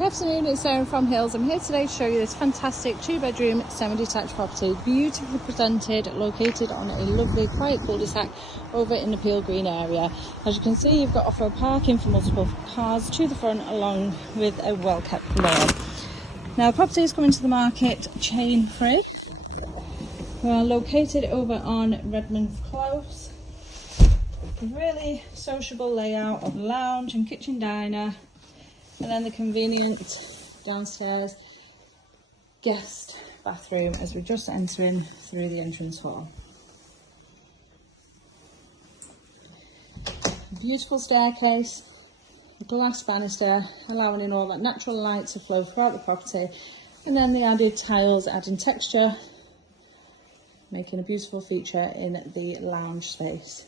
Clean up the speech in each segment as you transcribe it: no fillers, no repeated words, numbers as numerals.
Good afternoon, it's Sarah from Hills. I'm here today to show you this fantastic 2-bedroom semi-detached property, beautifully presented, located on a lovely quiet cul-de-sac over in the Peel Green area. As you can see, you've got off-road parking for multiple cars to the front, along with a well-kept lawn. Now the property is coming to the market chain free. We are located over on Redmans Close. Really sociable layout of lounge and kitchen diner, and then the convenient downstairs guest bathroom as we're just entering through the entrance hall. A beautiful staircase, a glass banister allowing in all that natural light to flow throughout the property, and then the added tiles adding texture, making a beautiful feature in the lounge space.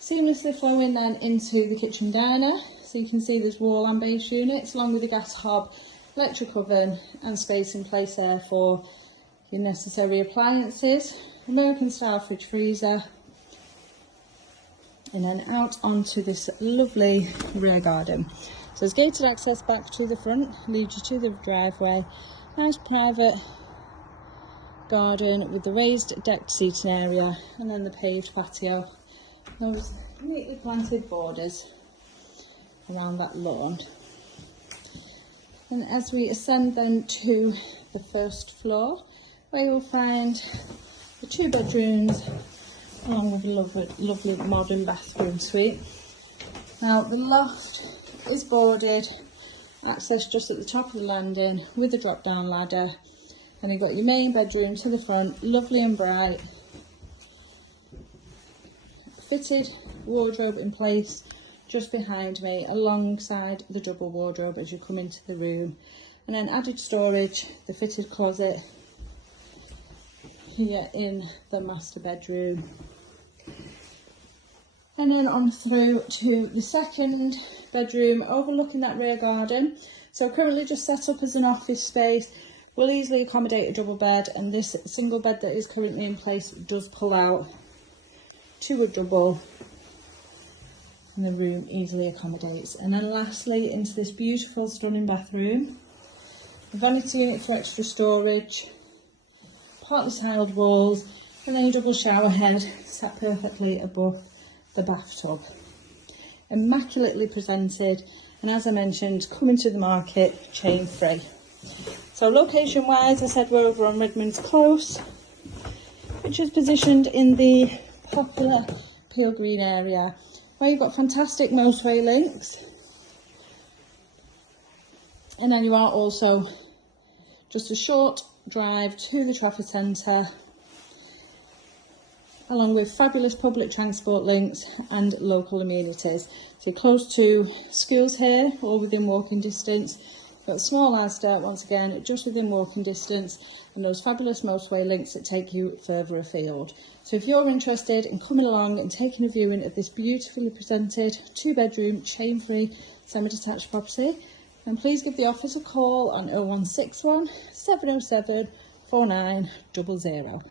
Seamlessly flowing then into the kitchen diner, so you can see there's wall and base units along with a gas hob, electric oven and space in place there for your necessary appliances, American style fridge freezer, and then out onto this lovely rear garden. So there's gated access back to the front, leads you to the driveway, nice private garden with the raised decked seating area, and then the paved patio. Those neatly planted borders around that lawn. And as we ascend then to the first floor, where you'll find the 2 bedrooms along with a lovely modern bathroom suite. Now the loft is boarded, access just at the top of the landing with a drop down ladder, and you've got your main bedroom to the front, lovely and bright. Fitted wardrobe in place just behind me alongside the double wardrobe as you come into the room, and then added storage, the fitted closet here in the master bedroom, and then on through to the second bedroom overlooking that rear garden. So currently just set up as an office space, will easily accommodate a double bed, and this single bed that is currently in place does pull out to a double, and the room easily accommodates. And then lastly into this beautiful stunning bathroom, a vanity unit for extra storage, partly tiled walls, and then a double shower head set perfectly above the bathtub. Immaculately presented, and as I mentioned, coming to the market chain free. So location wise, I said we're over on Redmans Close, which is positioned in the popular Peel Green area, where you've got fantastic motorway links, and then you are also just a short drive to the traffic centre, along with fabulous public transport links and local amenities. So you're close to schools here, or within walking distance. You've got a small Asda, once again just within walking distance, and those fabulous motorway links that take you further afield. So if you're interested in coming along and taking a viewing of this beautifully presented 2-bedroom chain free semi-detached property, then please give the office a call on 0161 707 4900.